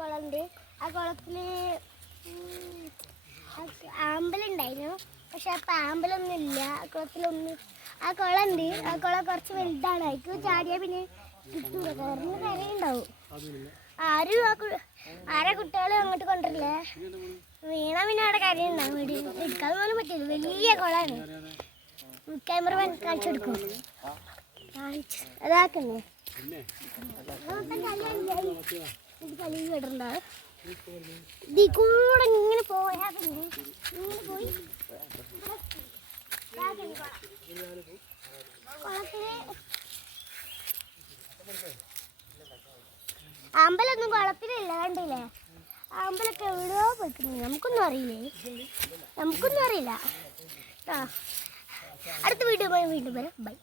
കുളമുണ്ട്. ആ കുളത്തിൽ ആമ്പലുണ്ടായിരുന്നു. പക്ഷെ അപ്പം ആമ്പലൊന്നും ഇല്ല ആ കുളത്തിലൊന്നും. ആ കുളമുണ്ട്. ആ കുളം കുറച്ച് വലുതാണ്. അതിക്ക് ചാടിയാൽ പിന്നെ കിട്ടൂല. കയറുന്ന കരയുണ്ടാവും. ആരെ കുട്ടികളും അങ്ങോട്ട് കൊണ്ടുവരില്ലേ. വീണാ പിന്നെ അവിടെ കരയുണ്ടാവും. എടുക്കാൻ പോലും പറ്റില്ല. വലിയ കുളമാണ്. ക്യാമറമാൻ കാണിച്ചെടുക്കും. അതാക്കുന്നേ കളി വിടണ്ട. ഇതിൽ കൂടെ ഇങ്ങനെ പോയാ പിന്നെ ഇങ്ങനെ പോയി കുളത്തില് അമ്പലൊന്നും കുളത്തിലില്ല. കണ്ടില്ലേ? അമ്പലൊക്കെ എവിടെയോ പോയിക്കുന്നു. നമുക്കൊന്നും അറിയില്ല. അടുത്ത വീഡിയോ വീണ്ടും വരാം. ബൈ.